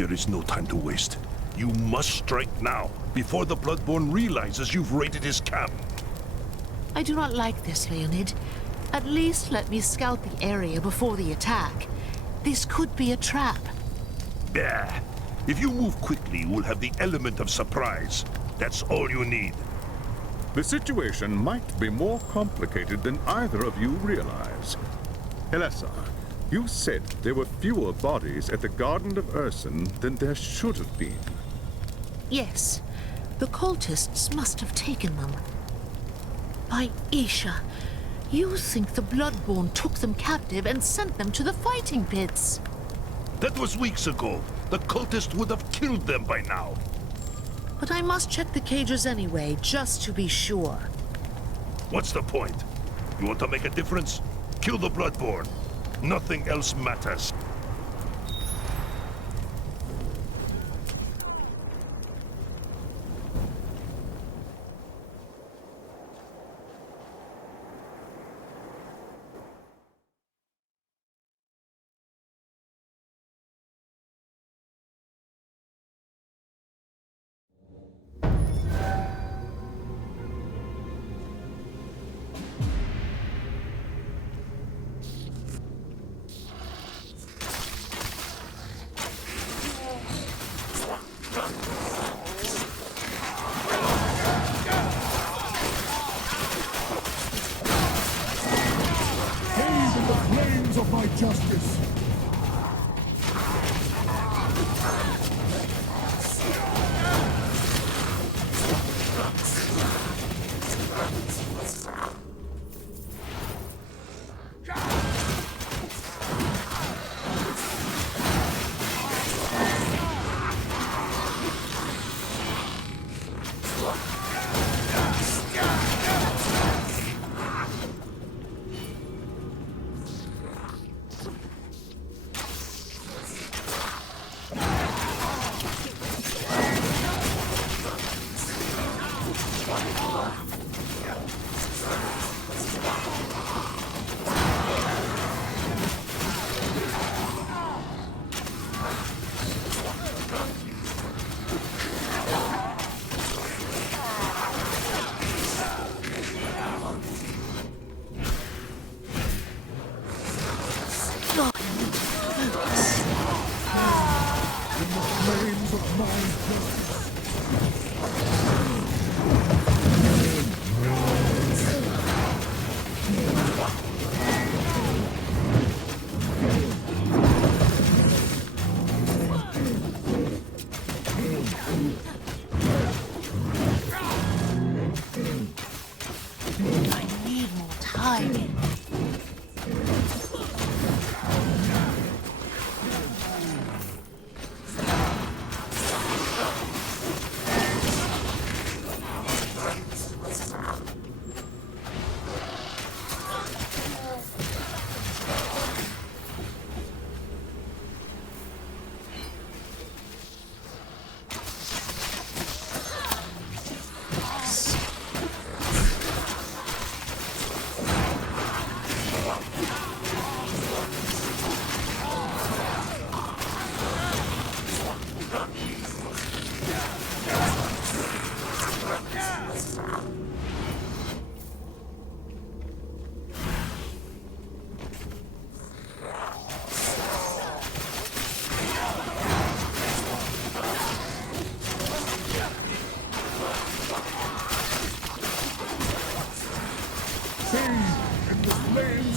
There is no time to waste. You must strike now, before the Bloodborne realizes you've raided his camp. I do not like this, Leonid. At least let me scout the area before the attack. This could be a trap. Bah! If you move quickly, we'll have the element of surprise. That's all you need. The situation might be more complicated than either of you realize. Helessa, you said there were fewer bodies at the Garden of Urson than there should have been. Yes, the cultists must have taken them. By Isha, you think the Bloodborne took them captive and sent them to the fighting pits? That was weeks ago. The cultist would have killed them by now. But I must check the cages anyway, just to be sure. What's the point? You want to make a difference? Kill the Bloodborne. Nothing else matters. Of my justice.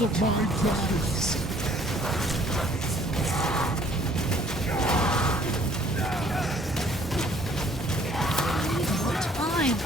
Of my justice. Time.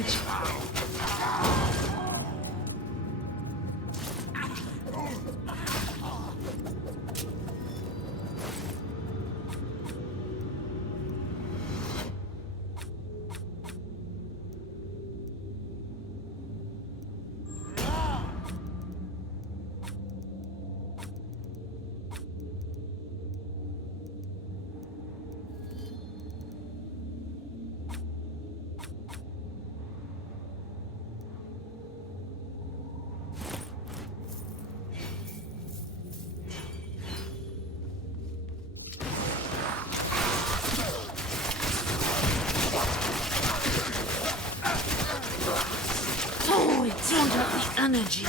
damage. Oh, it don't have the energy.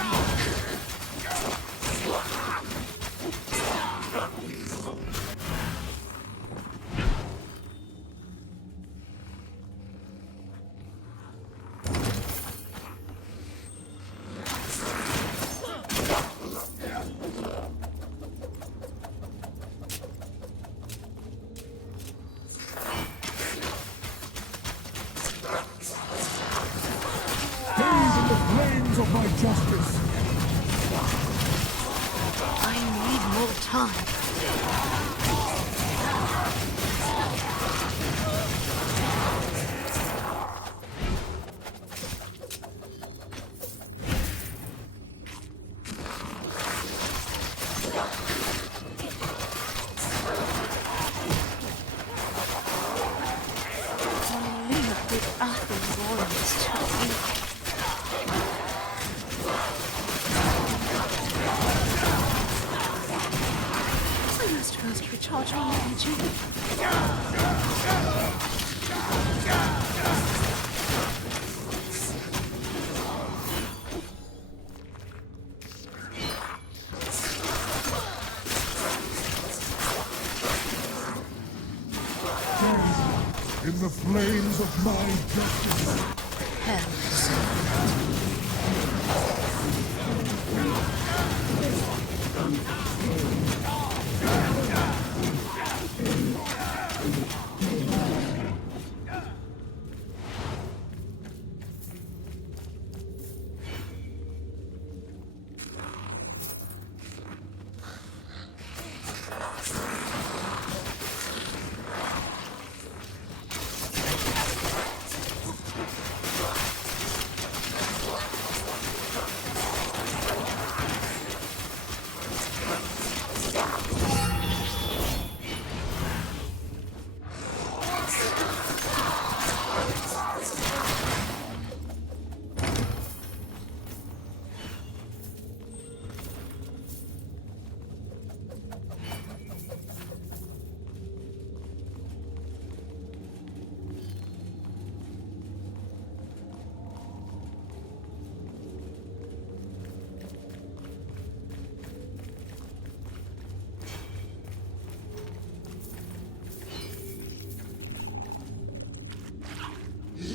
Gaze in the flames of my justice. I need more time. Only a bit after warriors to I must first recharge my energy. In the flames of my justice. Hells.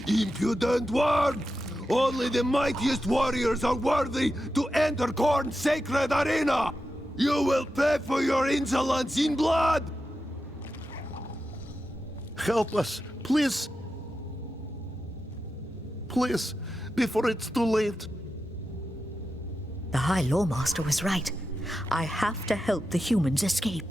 Impudent word! Only the mightiest warriors are worthy to enter Khorne's sacred arena! You will pay for your insolence in blood! Help us, please. Please, before it's too late. The High Lawmaster was right. I have to help the humans escape.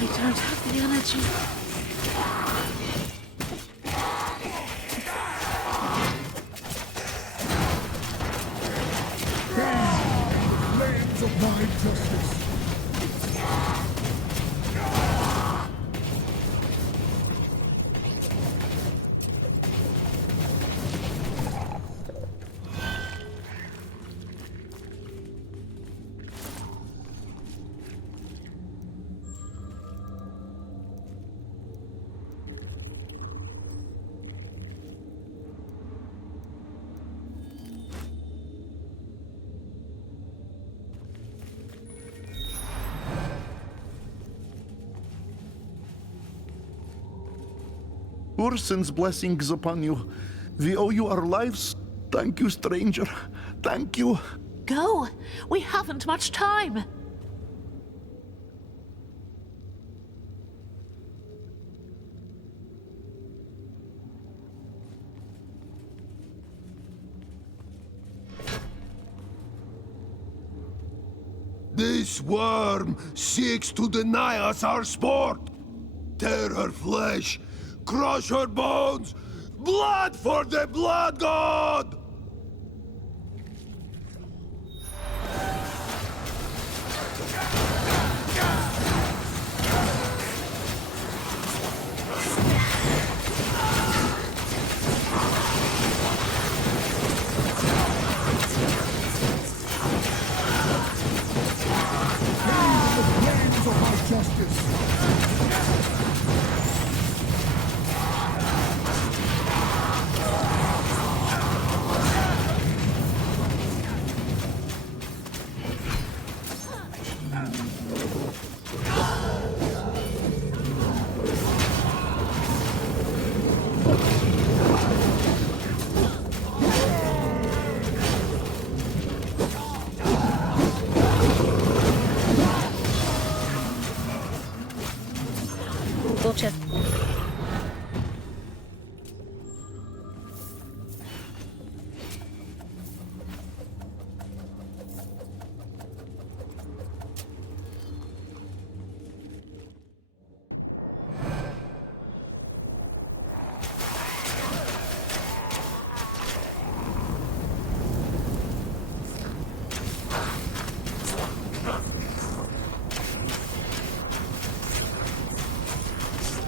I don't have the energy. Flames of my justice. Ursun's blessings upon you. We owe you our lives. Thank you, stranger. Thank you. Go! We haven't much time! This worm seeks to deny us our sport. Tear her flesh, crush her bones, blood for the blood god! Flames of my justice. Watcher.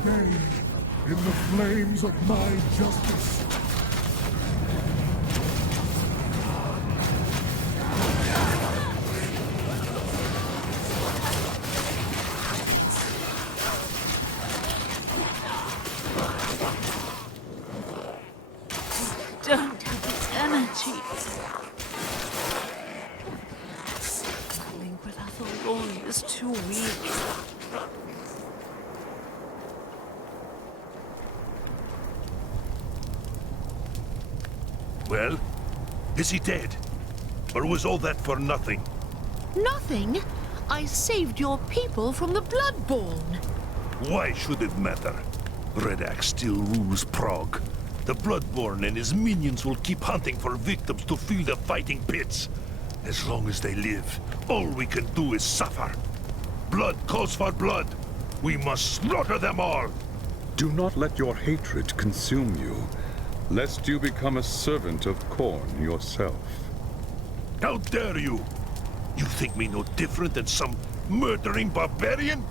Stay in the flames of my justice. Don't have its energy. Calling Brathalorn is too weak. Well, is he dead? Or was all that for nothing? Nothing? I saved your people from the Bloodborne. Why should it matter? Redak still rules Prague. The Bloodborne and his minions will keep hunting for victims to fill the fighting pits. As long as they live, all we can do is suffer. Blood calls for blood. We must slaughter them all. Do not let your hatred consume you, lest you become a servant of Khorne yourself. How dare you? You think me no different than some murdering barbarian?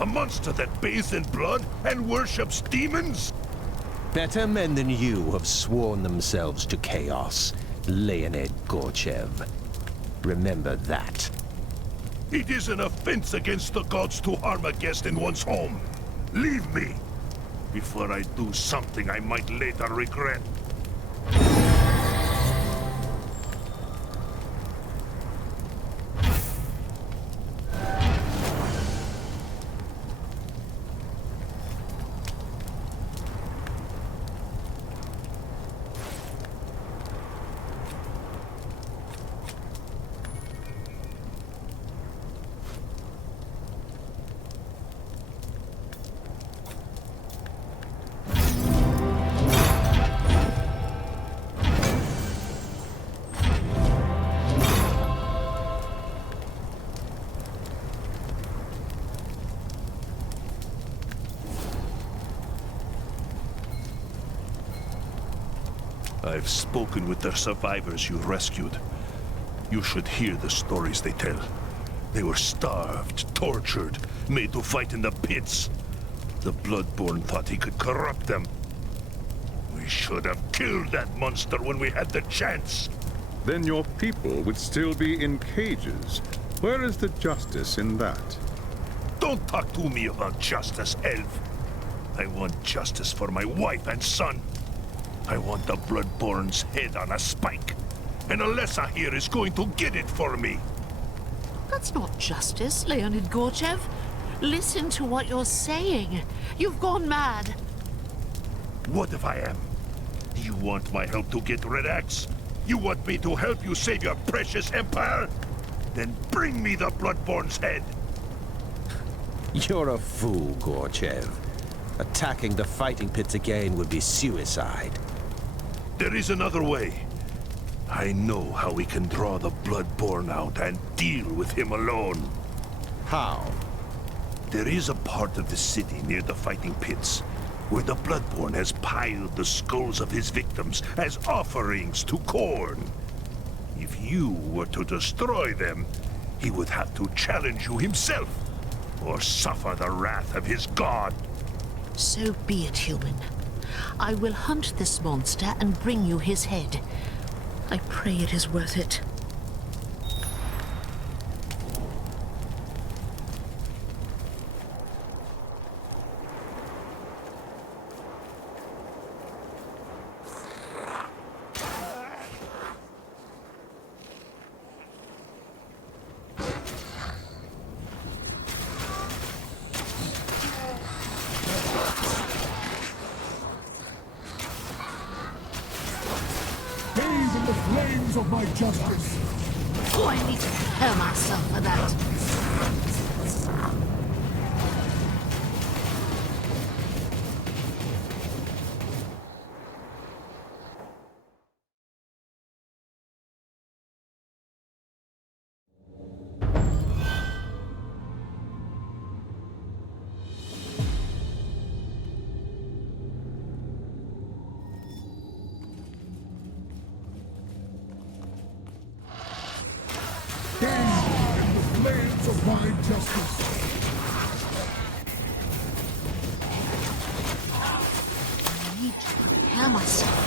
A monster that bathes in blood and worships demons? Better men than you have sworn themselves to chaos, Leonid Gorchev. Remember that. It is an offense against the gods to harm a guest in one's home. Leave me, before I do something I might later regret. I've spoken with the survivors you rescued. You should hear the stories they tell. They were starved, tortured, made to fight in the pits. The Bloodborne thought he could corrupt them. We should have killed that monster when we had the chance. Then your people would still be in cages. Where is the justice in that? Don't talk to me about justice, elf. I want justice for my wife and son. I want the Bloodborne's head on a spike. And Alessa here is going to get it for me. That's not justice, Leonid Gorchev. Listen to what you're saying. You've gone mad. What if I am? You want my help to get Red Axe? You want me to help you save your precious empire? Then bring me the Bloodborne's head! You're a fool, Gorchev. Attacking the fighting pits again would be suicide. There is another way. I know how we can draw the Bloodborne out and deal with him alone. How? There is a part of the city near the fighting pits where the Bloodborne has piled the skulls of his victims as offerings to Khorne. If you were to destroy them, he would have to challenge you himself, or suffer the wrath of his god. So be it, human. I will hunt this monster and bring you his head. I pray it is worth it. Bathe in the flames of my justice. Oh, I need to prepare myself for that. Flames of my justice. I need to prepare myself.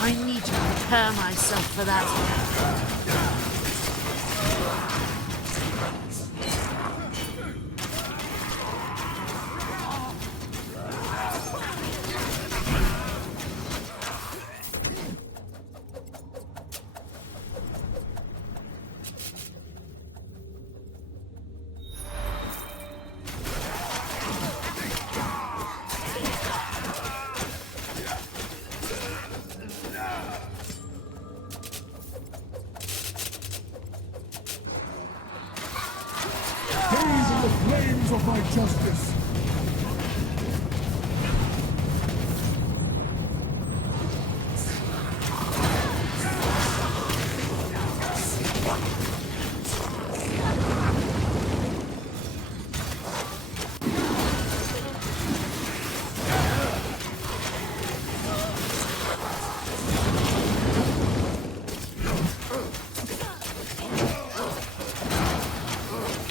I need to prepare myself for that. Bathe in the flames of my justice.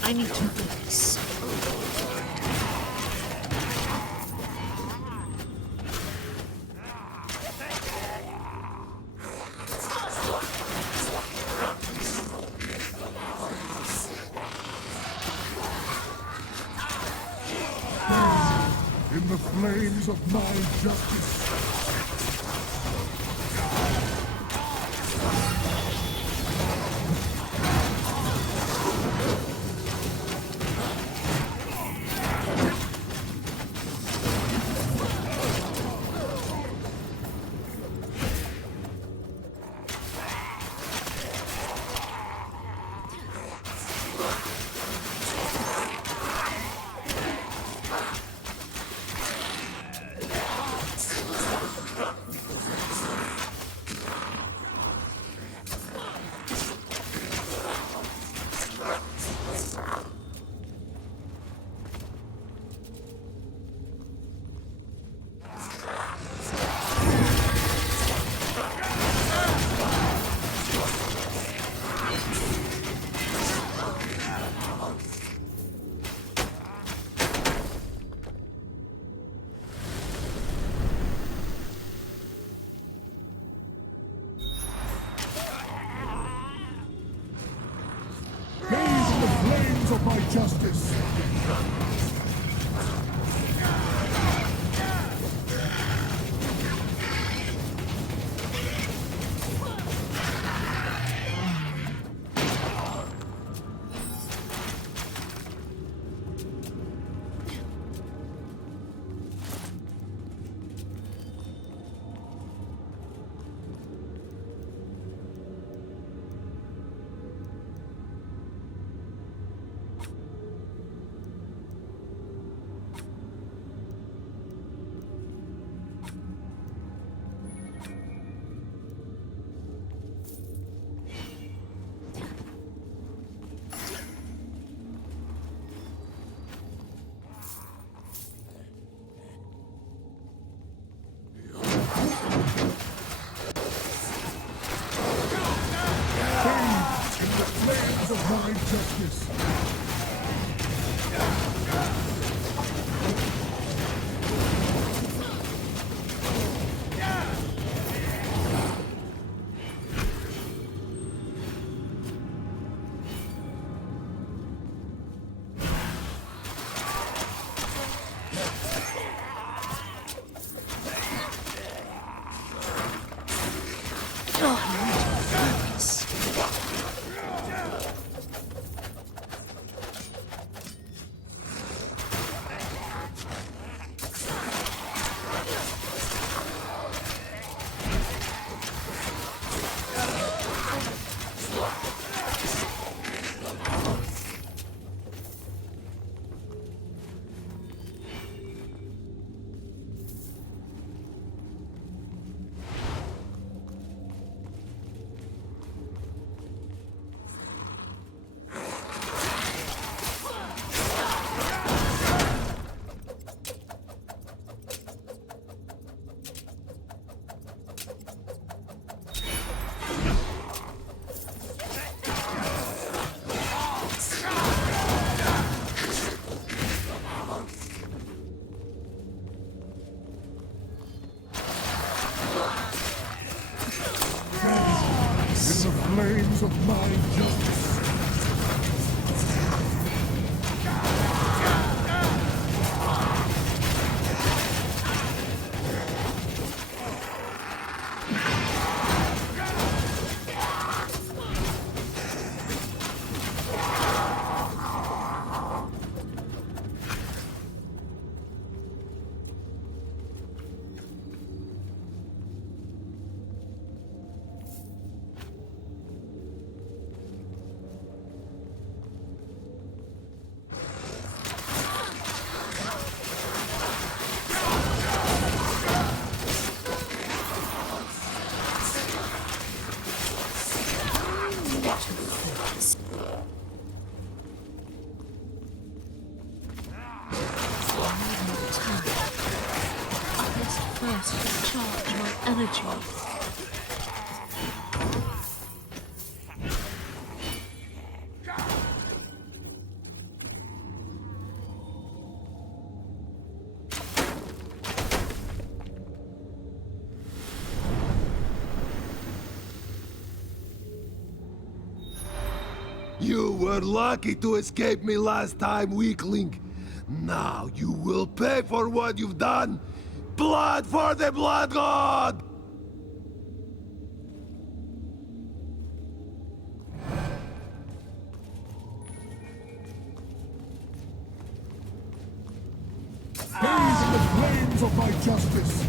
I need to focus. In the flames of my justice. justice. Flames of my justice. In the flames of my justice. First, charge my energy. You were lucky to escape me last time, weakling. Now you will pay for what you've done. Blood for the Blood God! Bathe in the flames of my justice.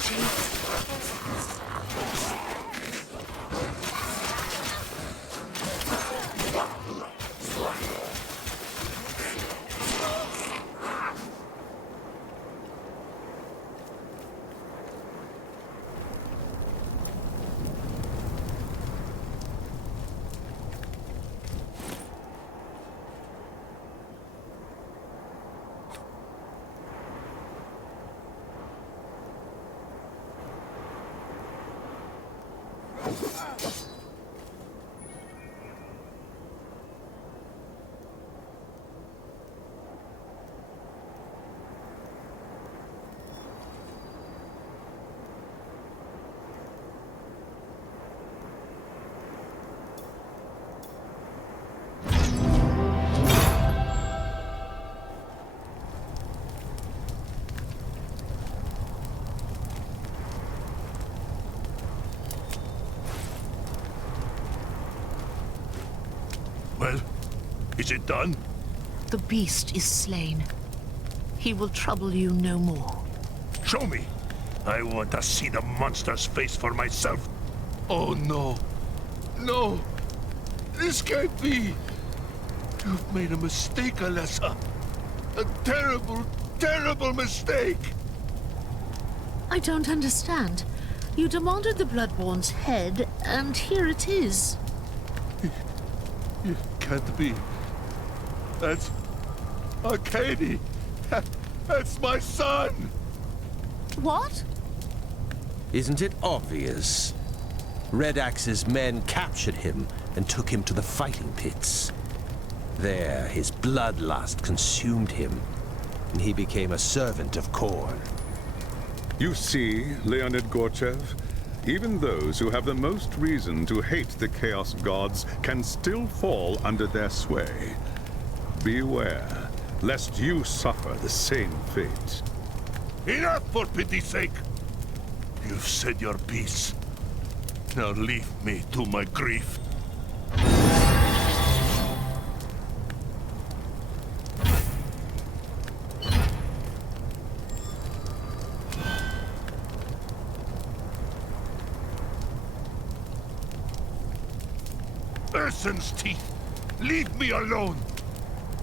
energy. Well, is it done? The beast is slain. He will trouble you no more. Show me. I want to see the monster's face for myself. Oh no. No. This can't be. You've made a mistake, Alessa. A terrible, terrible mistake. I don't understand. You demanded the Bloodborne's head, and here it is. It can't be. That's Arcady. That's my son. What? Isn't it obvious? Red Axe's men captured him and took him to the fighting pits. There, his bloodlust consumed him, and he became a servant of Khorne. You see, Leonid Gorchev, even those who have the most reason to hate the Chaos Gods can still fall under their sway. Beware, lest you suffer the same fate. Enough, for pity's sake. You've said your piece. Now leave me to my grief. Ursun's teeth! Leave me alone!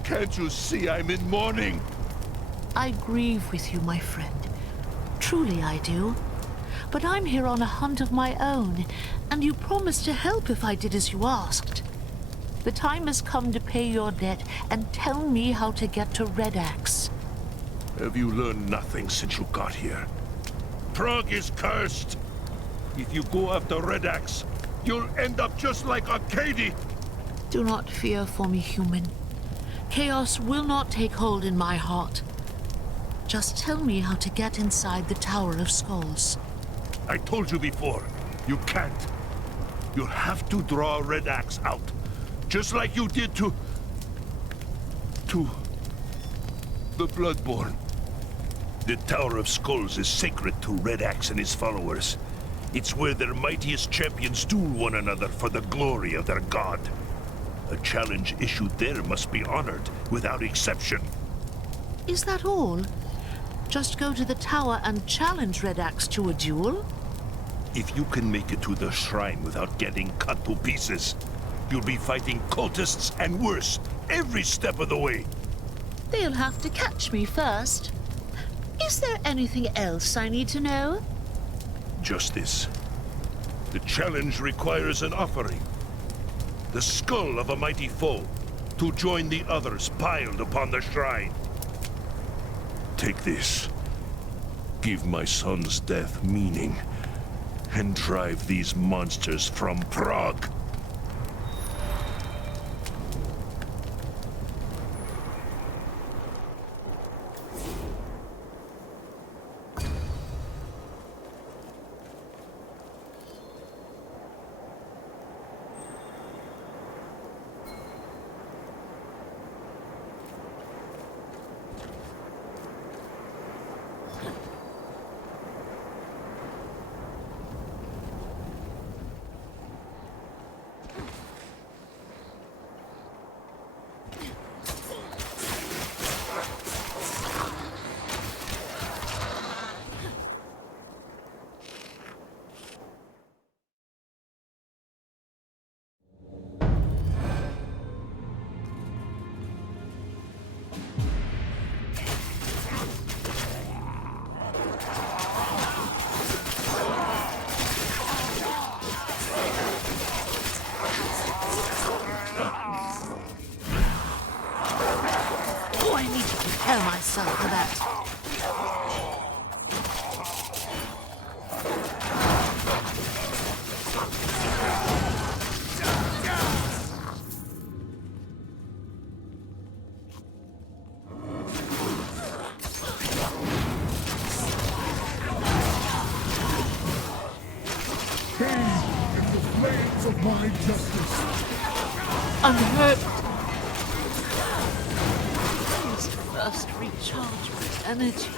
Can't you see I'm in mourning? I grieve with you, my friend. Truly I do. But I'm here on a hunt of my own, and you promised to help if I did as you asked. The time has come to pay your debt and tell me how to get to Red Axe. Have you learned nothing since you got here? Prague is cursed! If you go after Red Axe, you'll end up just like Arcady! Do not fear for me, human. Chaos will not take hold in my heart. Just tell me how to get inside the Tower of Skulls. I told you before, you can't. You'll have to draw Red Axe out. Just like you did to the Bloodborne. The Tower of Skulls is sacred to Red Axe and his followers. It's where their mightiest champions duel one another for the glory of their god. A challenge issued there must be honored, without exception. Is that all? Just go to the tower and challenge Red Axe to a duel? If you can make it to the shrine without getting cut to pieces, you'll be fighting cultists and worse, every step of the way. They'll have to catch me first. Is there anything else I need to know? Just this. The challenge requires an offering. The skull of a mighty foe, to join the others piled upon the shrine. Take this. Give my son's death meaning, and drive these monsters from Prague. my justice. Unhurt. Please first recharge my energy.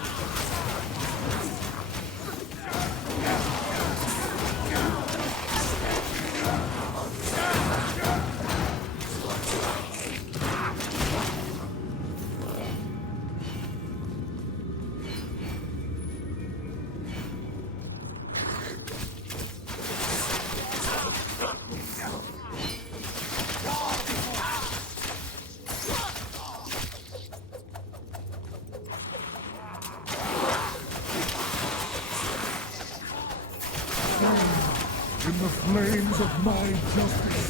In the flames of my justice.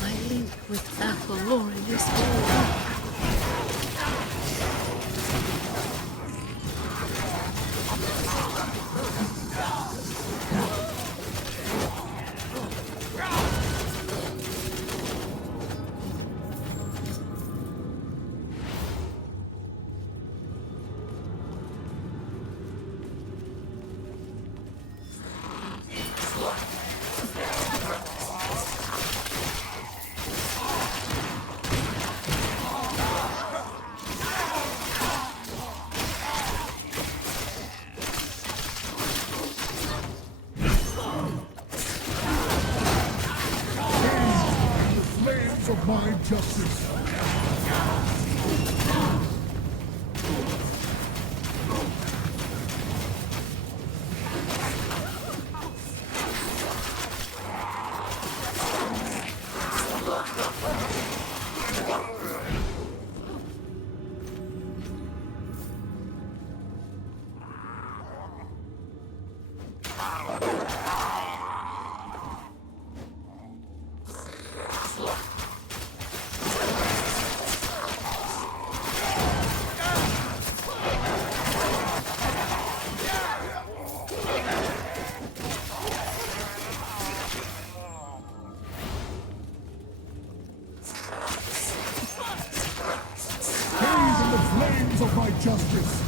My link with Athalorin is all. Of my justice. Flames of my justice.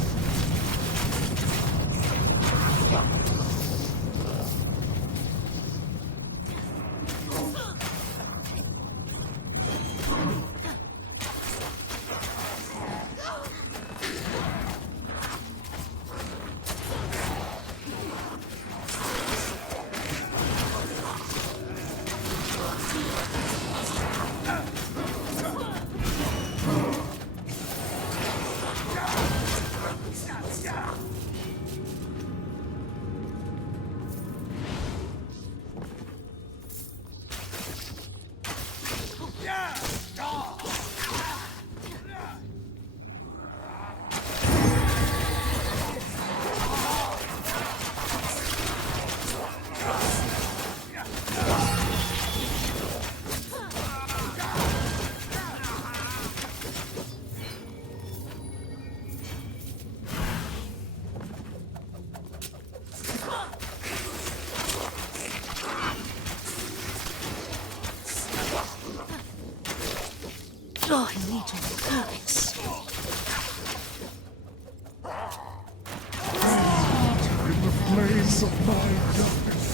Oh, I need to relax. In the flames of my justice.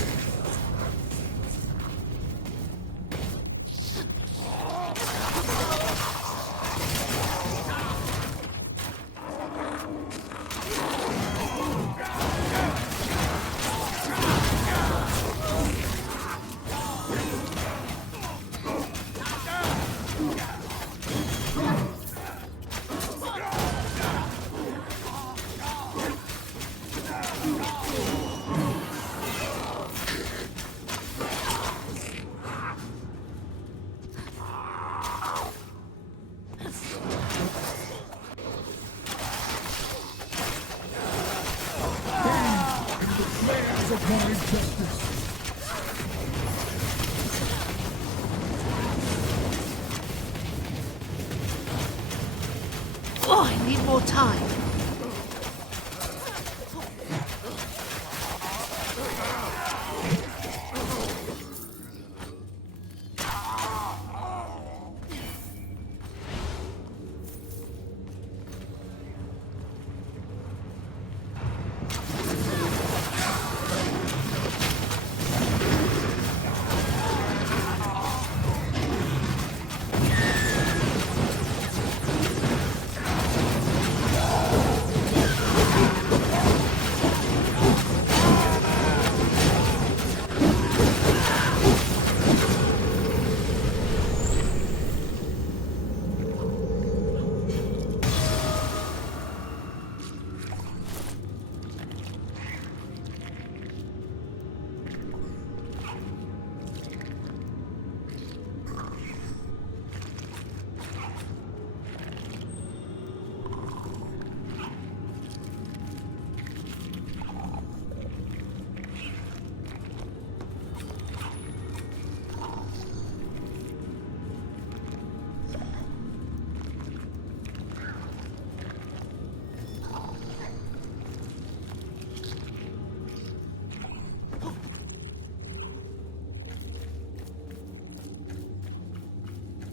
Of my justice. Oh, I need more time.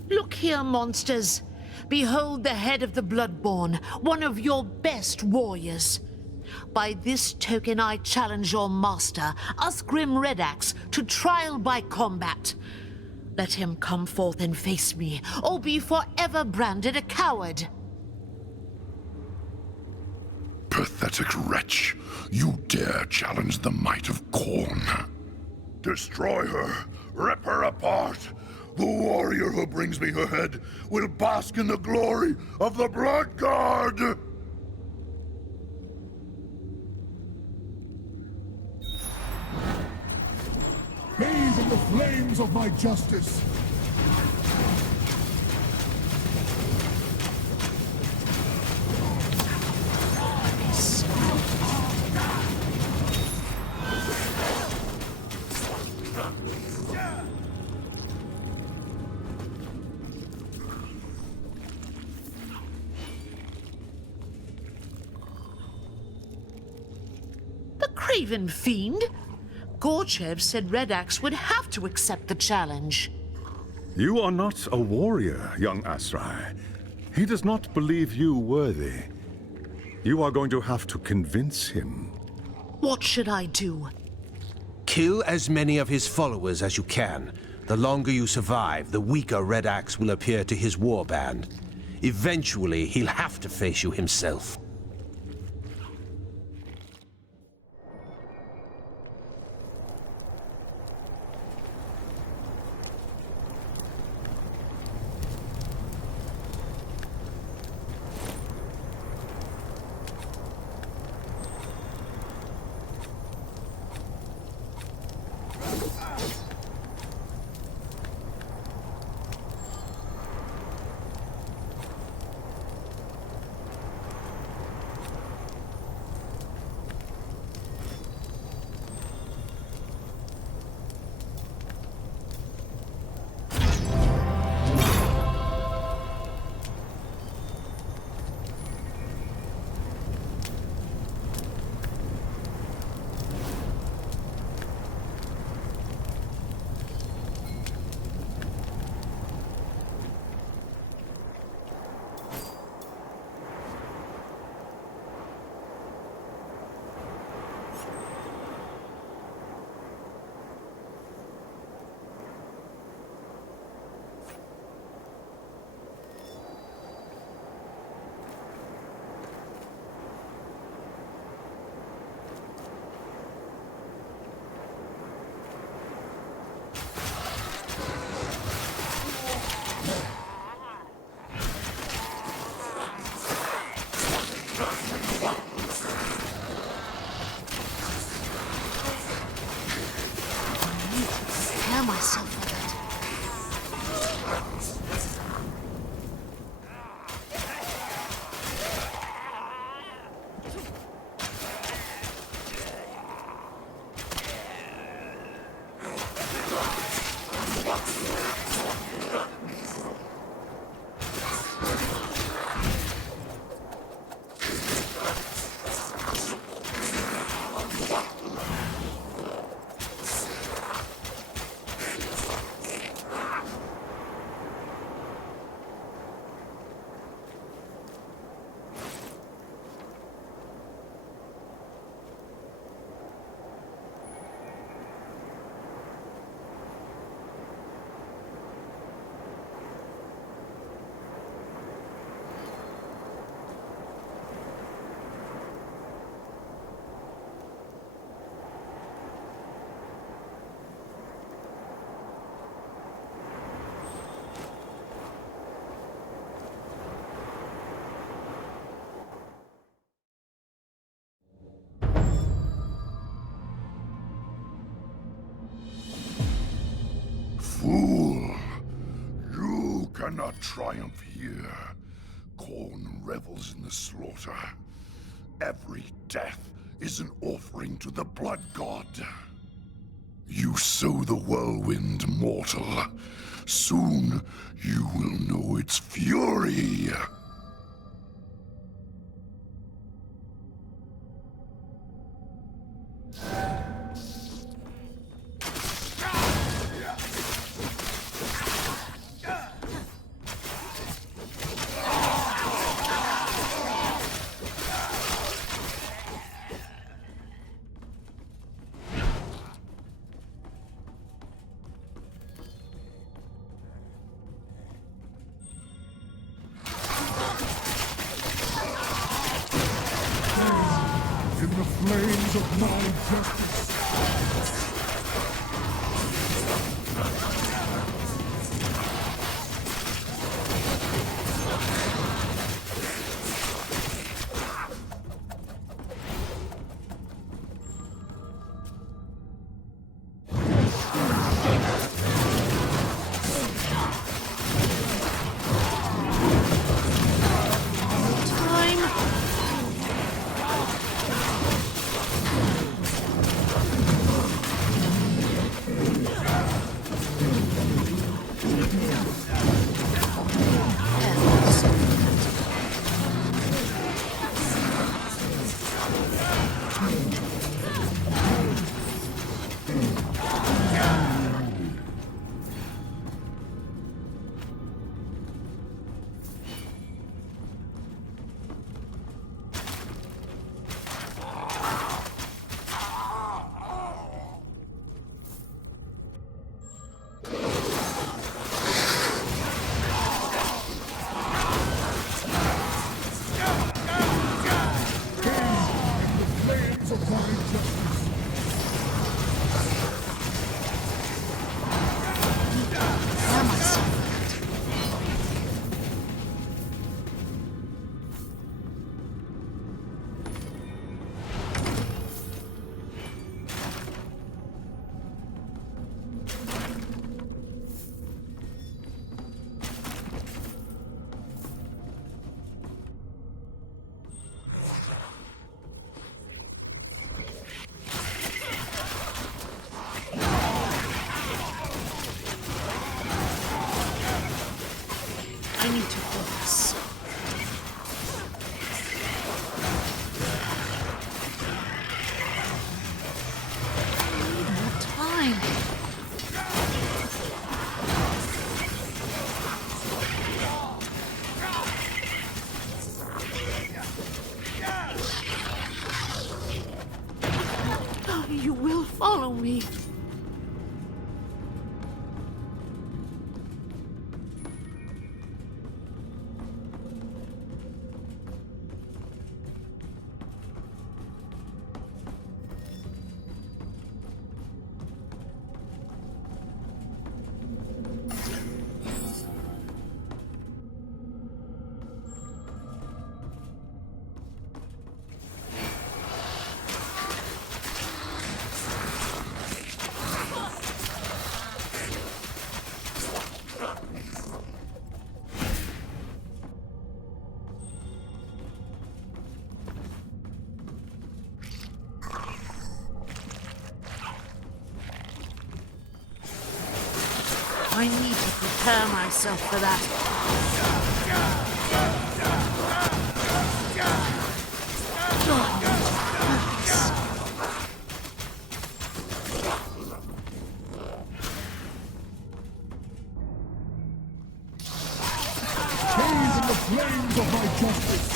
Look here, monsters. Behold the head of the Bloodborne, one of your best warriors. By this token I challenge your master, Usgrim Redax, to trial by combat. Let him come forth and face me, or be forever branded a coward. Pathetic wretch. You dare challenge the might of Khorne. Destroy her. Rip her apart. The warrior who brings me her head will bask in the glory of the Blood God! Bathe in the flames of my justice. Craven fiend! Gorchev said Redax would have to accept the challenge. You are not a warrior, young Asrai. He does not believe you worthy. You are going to have to convince him. What should I do? Kill as many of his followers as you can. The longer you survive, the weaker Redax will appear to his warband. Eventually, he'll have to face you himself. Prepare myself for that. Fool! You cannot triumph here. Khorne revels in the slaughter. Every death is an offering to the Blood God. You sow the whirlwind, mortal. Soon you will know its fury. flames of my justice. I need to focus. More time. You will follow me. I need to prepare myself for that. Bathe in the flames of my justice.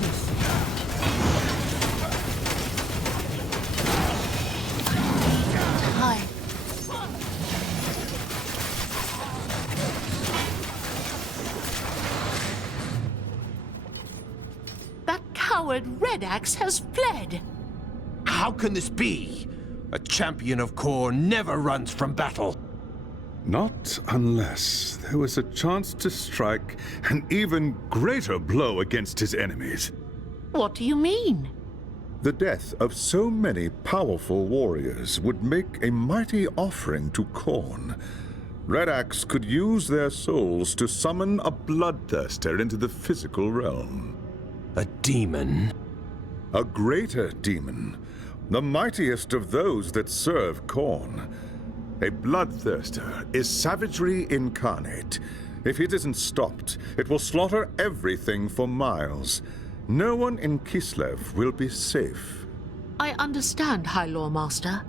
justice! Hi. That coward Red Axe has fled. How can this be? A champion of Khorne never runs from battle. Not unless there was a chance to strike an even greater blow against his enemies. What do you mean? The death of so many powerful warriors would make a mighty offering to Khorne. Red Axe could use their souls to summon a bloodthirster into the physical realm. A demon? A greater demon, the mightiest of those that serve Khorne. A bloodthirster is savagery incarnate. If it isn't stopped, it will slaughter everything for miles. No one in Kislev will be safe. I understand, High Lore Master.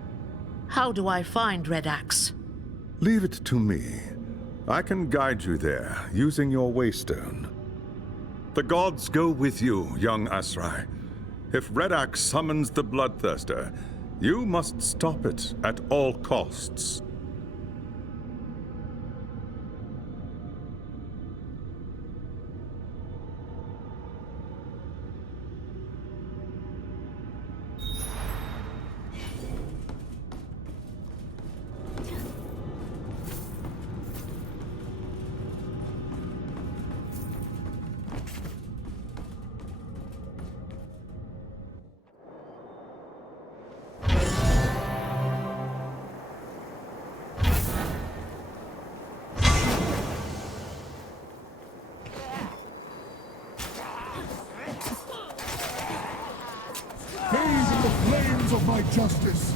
How do I find Red Axe? Leave it to me. I can guide you there using your waystone. The gods go with you, young Asrai. If Red Axe summons the bloodthirster, you must stop it at all costs. Bathe in the flames of my justice!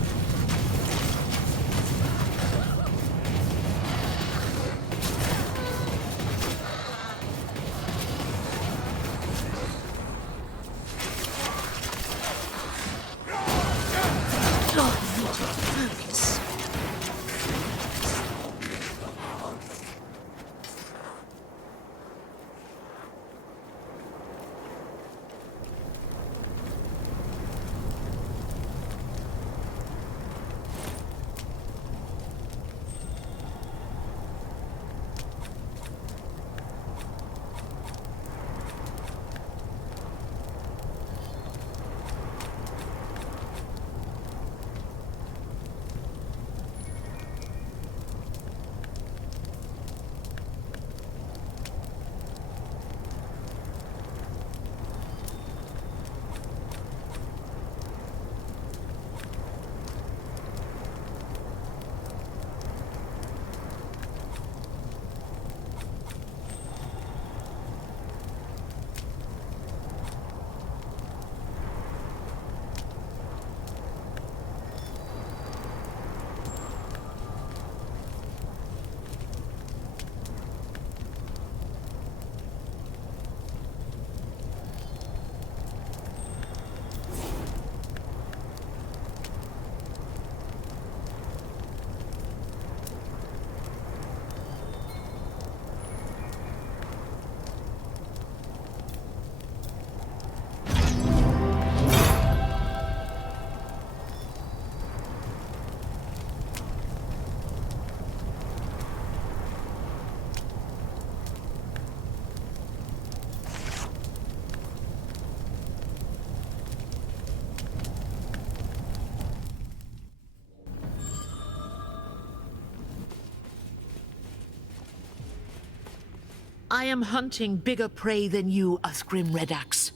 I am hunting bigger prey than you, Uthgrim Red Axe.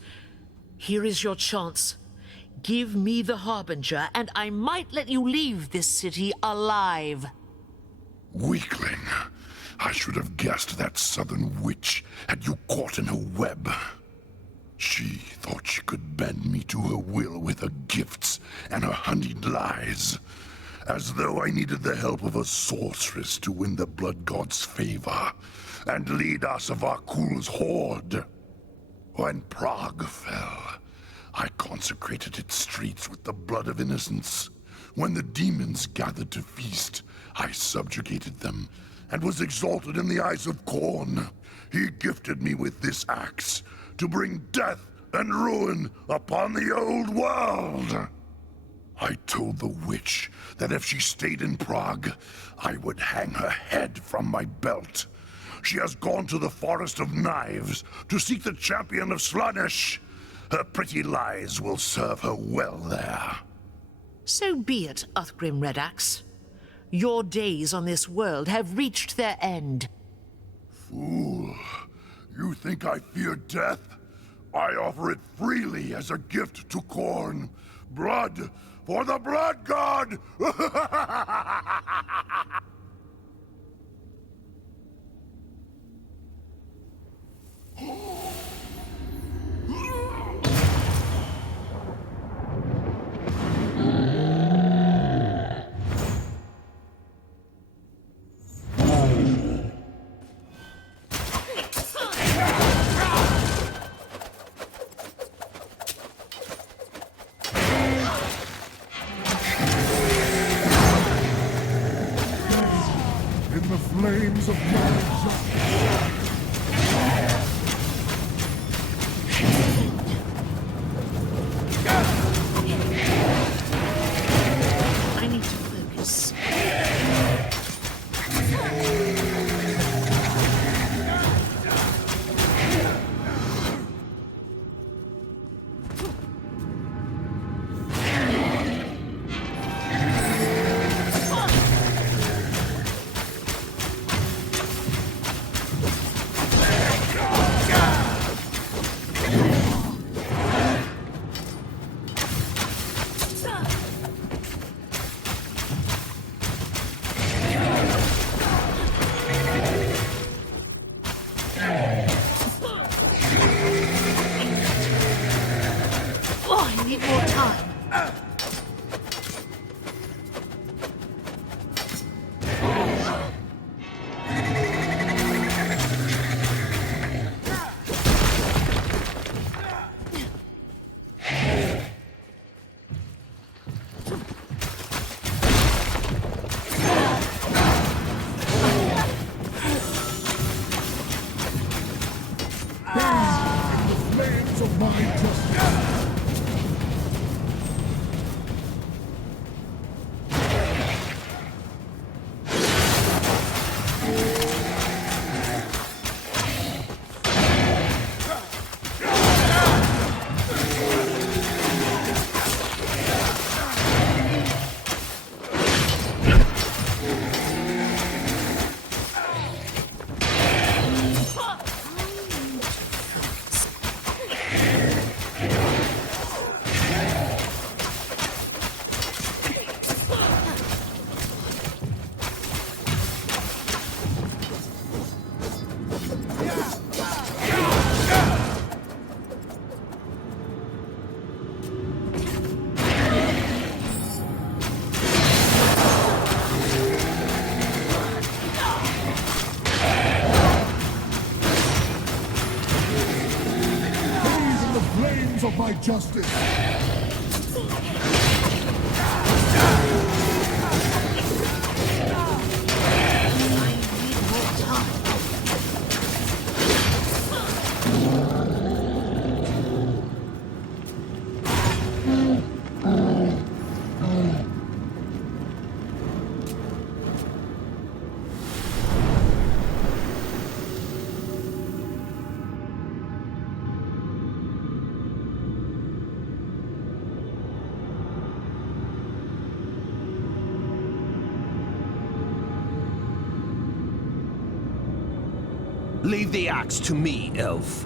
Here is your chance. Give me the Harbinger, and I might let you leave this city alive. Weakling. I should have guessed that southern witch had you caught in her web. She thought she could bend me to her will with her gifts and her honeyed lies. As though I needed the help of a sorceress to win the Blood God's favor and lead Asavakul's horde. When Prague fell, I consecrated its streets with the blood of innocents. When the demons gathered to feast, I subjugated them and was exalted in the eyes of Khorne. He gifted me with this axe to bring death and ruin upon the old world. I told the witch that if she stayed in Prague, I would hang her head from my belt. She has gone to the Forest of Knives to seek the champion of Slaanesh. Her pretty lies will serve her well there. So be it, Uthgrim Redax. Your days on this world have reached their end. Fool, you think I fear death? I offer it freely as a gift to Khorne. Blood for the Blood God! In the flames of I need to focus. Oh, I need more time. flames of my justice. Flames of my justice. Leave the axe to me, elf.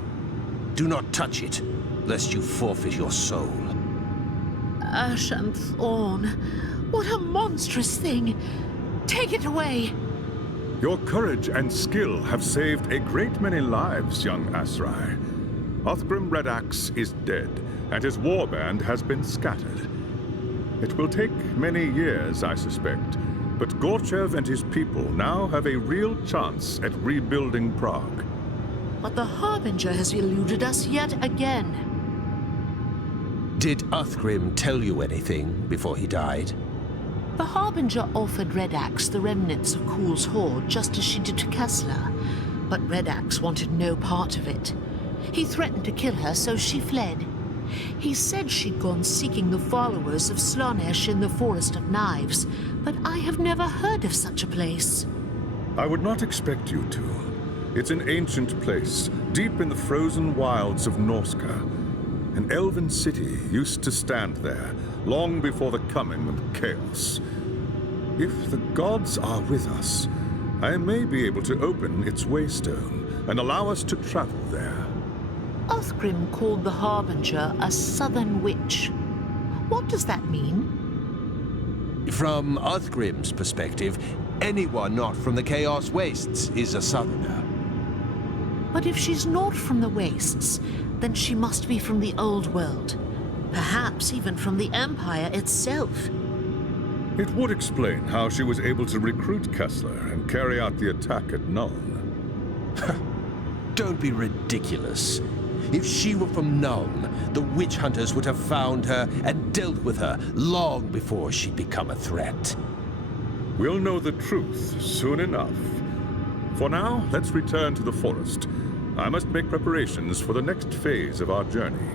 Do not touch it, lest you forfeit your soul. Ash and thorn. What a monstrous thing. Take it away. Your courage and skill have saved a great many lives, young Asrai. Uthgrim Redax is dead, and his warband has been scattered. It will take many years, I suspect, but Gorchev and his people now have a real chance at rebuilding Prague. But the Harbinger has eluded us yet again. Did Uthgrim tell you anything before he died? The Harbinger offered Redax the remnants of Kuhl's horde just as she did to Kessler, but Redax wanted no part of it. He threatened to kill her, so she fled. He said she'd gone seeking the followers of Slaanesh in the Forest of Knives, but I have never heard of such a place. I would not expect you to. It's an ancient place, deep in the frozen wilds of Norska. An elven city used to stand there, long before the coming of chaos. If the gods are with us, I may be able to open its waystone and allow us to travel there. Othgrim called the Harbinger a southern witch. What does that mean? From Othgrim's perspective, anyone not from the Chaos Wastes is a southerner. But if she's not from the Wastes, then she must be from the Old World. Perhaps even from the Empire itself. It would explain how she was able to recruit Kessler and carry out the attack at Nuln. Don't be ridiculous. If she were from Nuln, the witch hunters would have found her and dealt with her long before she'd become a threat. We'll know the truth soon enough. For now, let's return to the forest. I must make preparations for the next phase of our journey.